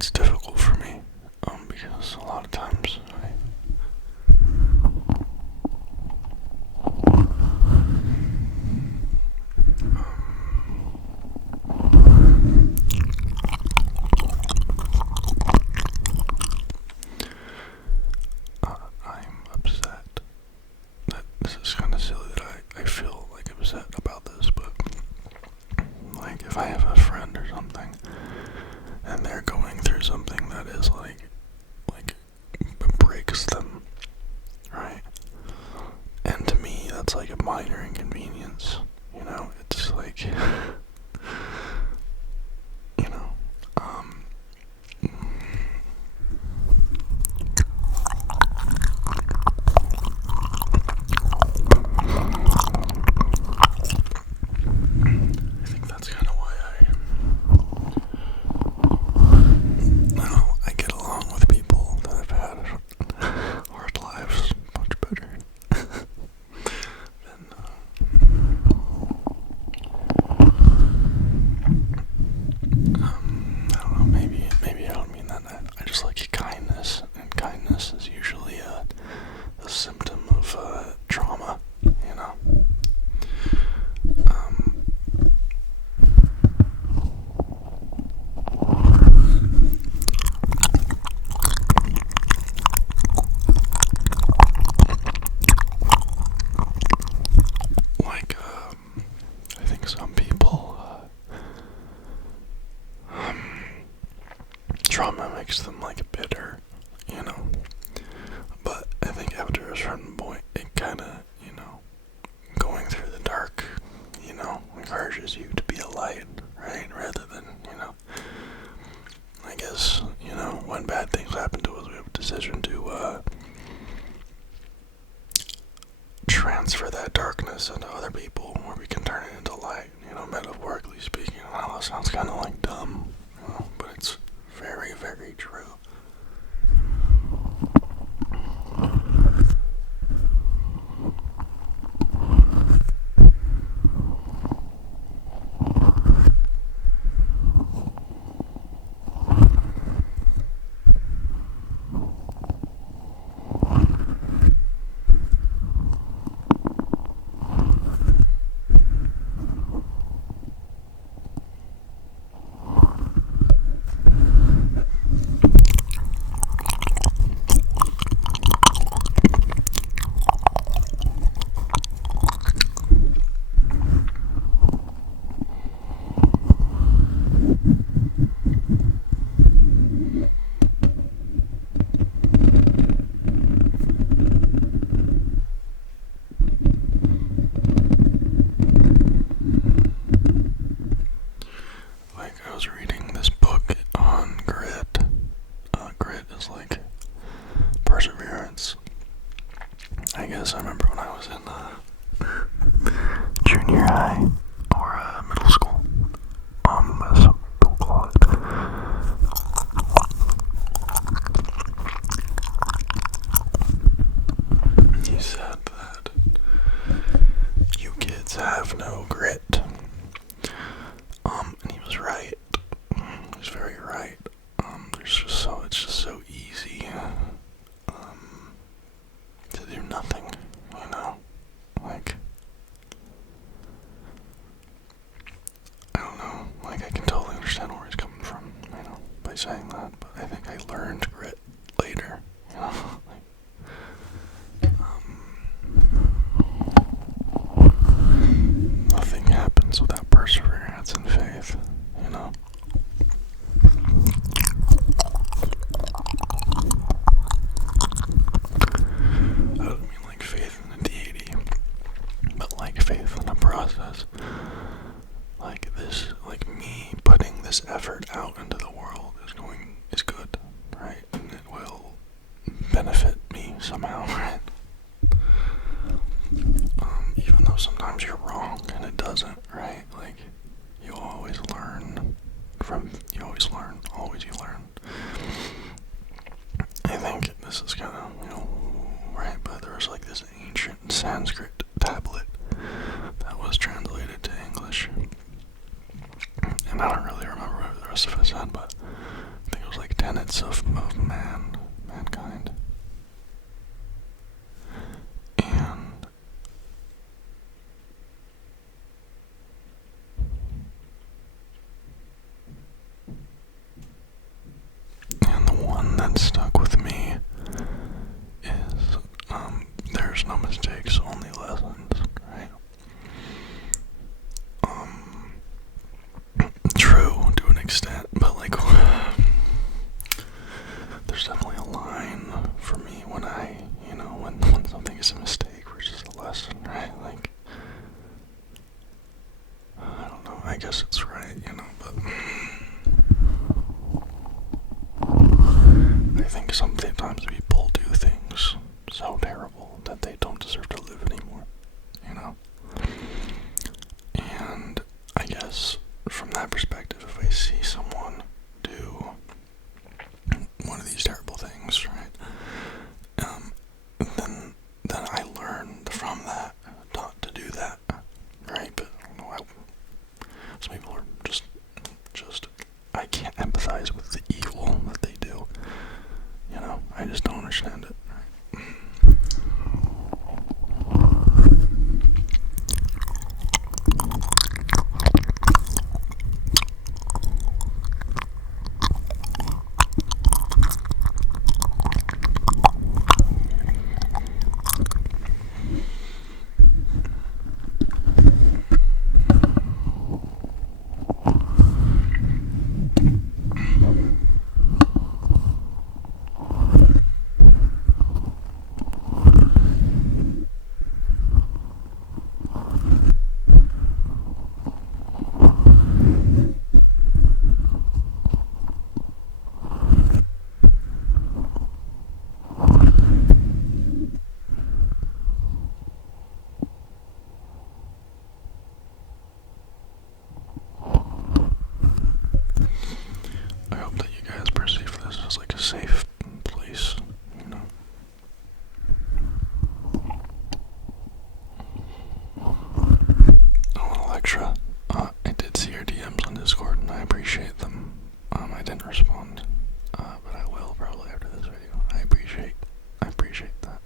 that's difficult for me, because a lot of times I'm upset. That this is kind of silly that I feel like upset about this, but like if I have a friend or something and they're going through something that is like breaks them, right? And to me, that's like a minor inconvenience. It's like, you know, um, I think that's kind of why I get along with people that have had hard lives much better than, I don't know, maybe I don't mean that. I just like kindness, and kindness is usually a symptom of trauma, you know. Um, like, I think some people, trauma makes them like bitter, you know. But I think after a certain point, it kind of, going through the dark, encourages you to be a light, right? Rather than, I guess, when bad things happen to us, we have a decision to transfer that darkness into other people, where we can turn it into light, metaphorically speaking. I know that sounds kind of like dumb, but it's very, very true. I was reading this book on grit. Grit is like perseverance. I guess I remember when I was in junior high or middle school. As some people call it. He said that you kids have no grit. And he was right. He was very right. It's just so easy, to do nothing, like, I don't know, like, I can totally understand where he's coming from, by saying that, but I think I learned grit later, nothing happens without perseverance and faith, I don't mean like faith in a deity, but like faith in a process. Like this, like me putting this effort out into the world is good, right? And it will benefit me somehow, right? Even though sometimes you're wrong and it doesn't, right? Like, you always learn, always you learn. I think this is kind of, right, but there was like this ancient Sanskrit tablet that was translated to English. And I don't really remember what the rest of it said, but I think it was like tenets of mankind. And the one that stuck with me is, there's no mistakes, only lessons, right? True to an extent, but like, there's definitely a line for me when when something is a mistake versus a lesson, right? Like, I don't know, I guess it's right, but I think sometimes people do things so terrible that they don't deserve to live anymore, And I guess from that perspective, if I see someone do one of these terrible things, right, then I learned from that not to do that, right? But I don't know, some people are just I can't empathize with the evil that they do, I just don't understand it, right? I hope that you guys perceive this as like a safe place, Oh, Electra, I did see your DMs on Discord and I appreciate them. I didn't respond, but I will probably after this video. I appreciate that.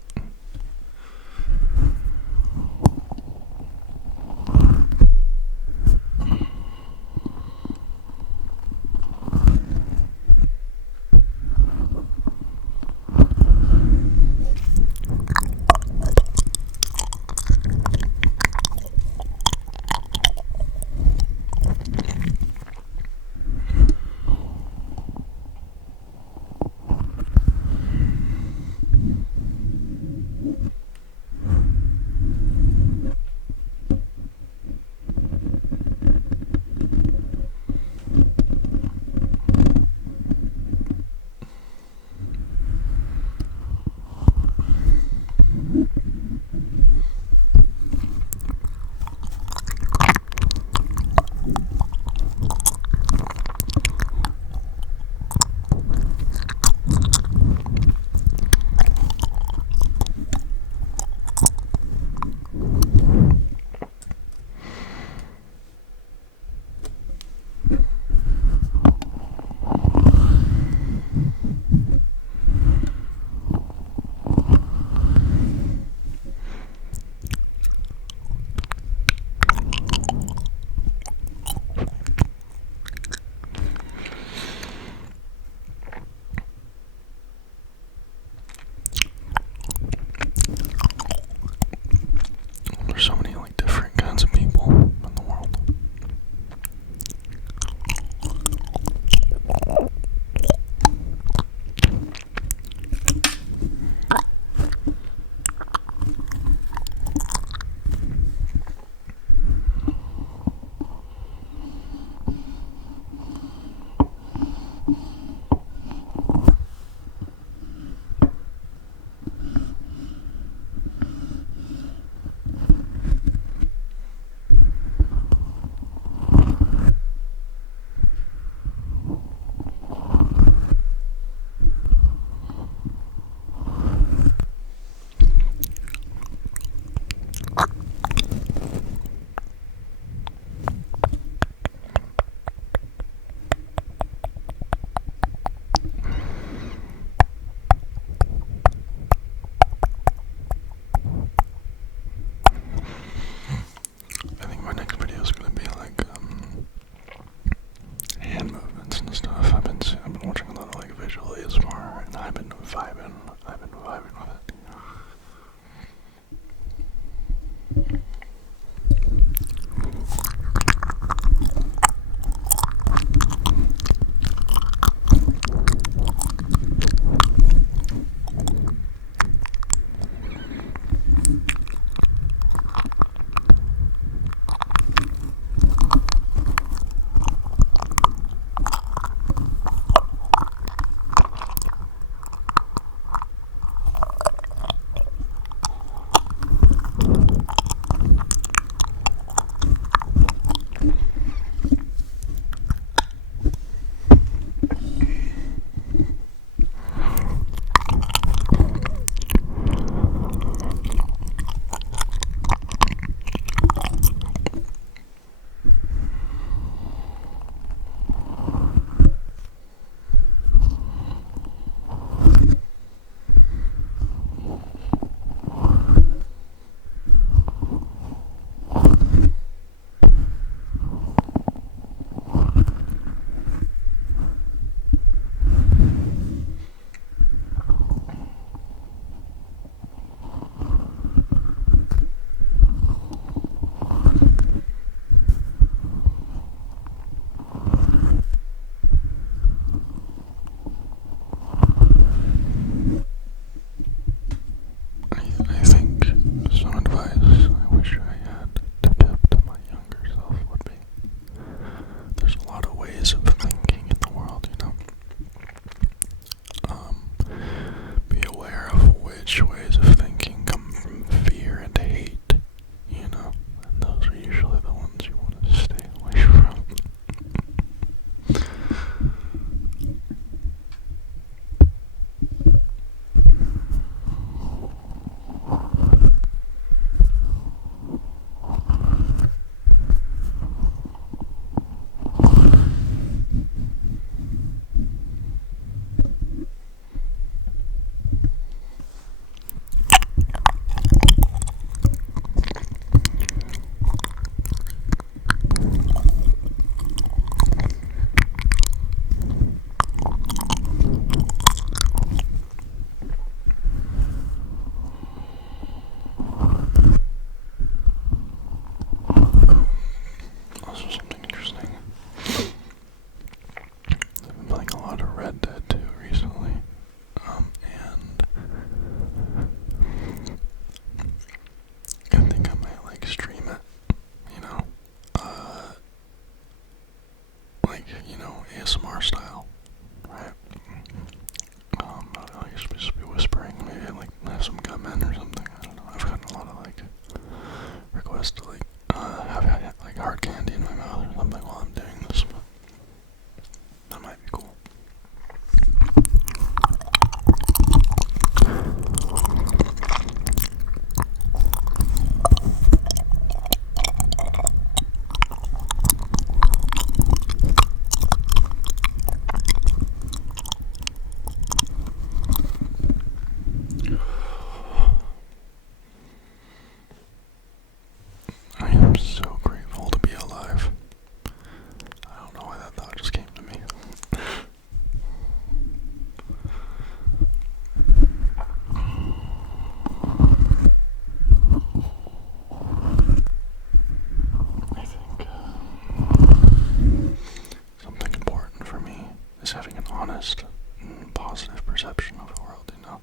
positive perception of the world, you know.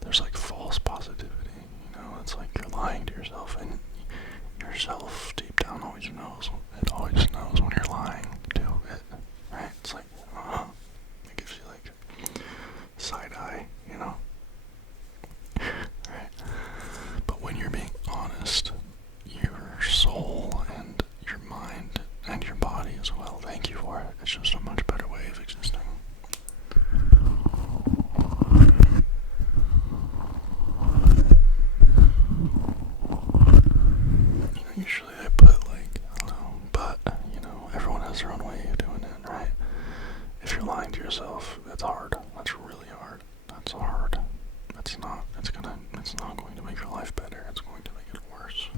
There's like false positivity, you know. It's like you're lying to yourself, and yourself deep down always knows. It always knows when you're lying to it, right? It's like, it gives you like side eye, you know. Right? But when you're being honest, your soul and your mind and your body as well thank you for it. It's just a much better way of existing. You know, usually they put like, I don't know, but, you know, everyone has their own way of doing it, right? If you're lying to yourself, that's hard. That's really hard. That's hard. It's not going to make your life better. It's going to make it worse.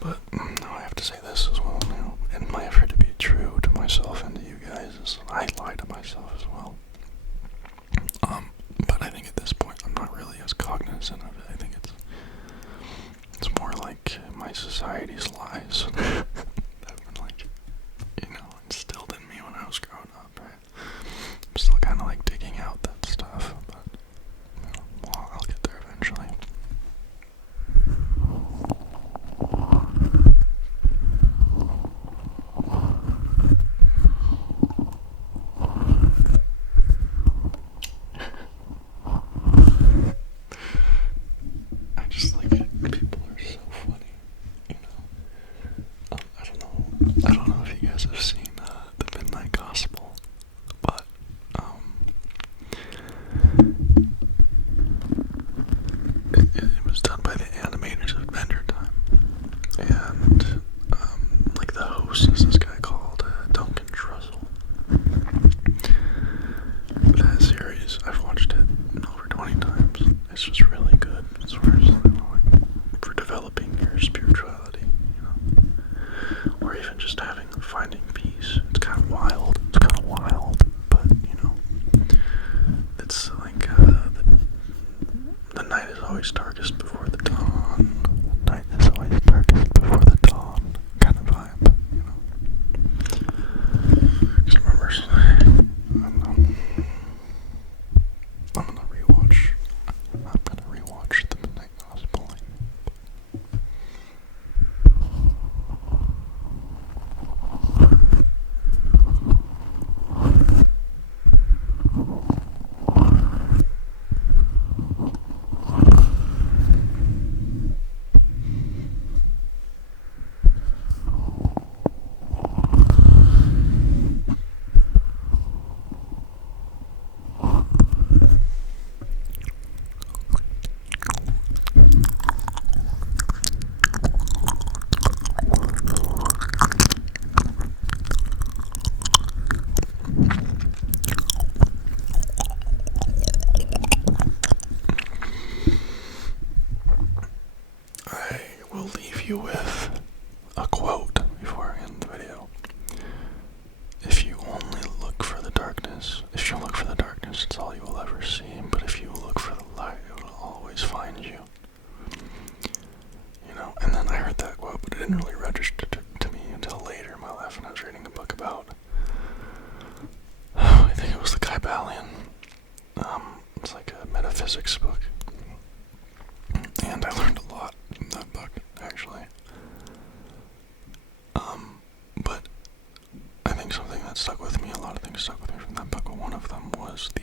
But now I have to say this as well, you know, in my effort to be true to myself and to you guys, is I lie to myself as well. But I think at this point I'm not really as cognizant of it. I think it's more like my society's lies that have been like, you know, instilled in me when I was growing up, right? I'm still kind of like digging out that stuff, but you know, well, I'll get there eventually. I just like people are so funny, you know. I don't know if you guys have seen the Midnight Gospel, but it was done by the animators of Adventure Time, and like the host is this guy called Duncan Trussell. That series, I've watched it over 20 times. It's just really good as far as, you know, like, for developing your spirituality, you know, or even just finding peace. It's kind of wild. But you know, it's like the night is always darkest before the dawn. The night is always darkest before the dawn, kind of vibe, you know. Just remember, I'm gonna rewatch the Midnight Gospel. I will leave you with a quote before I end the video. If you look for the darkness, it's all you will ever see. But if you look for the light, it will always find you. You know, and then I heard that quote, but it didn't really register to me until later in my life when I was reading a book about, I think it was the Kybalion. It's like a metaphysics book. And I learned a lot from that book, actually. But I think something that stuck with me, a lot of things stuck with me from that book, but one of them was the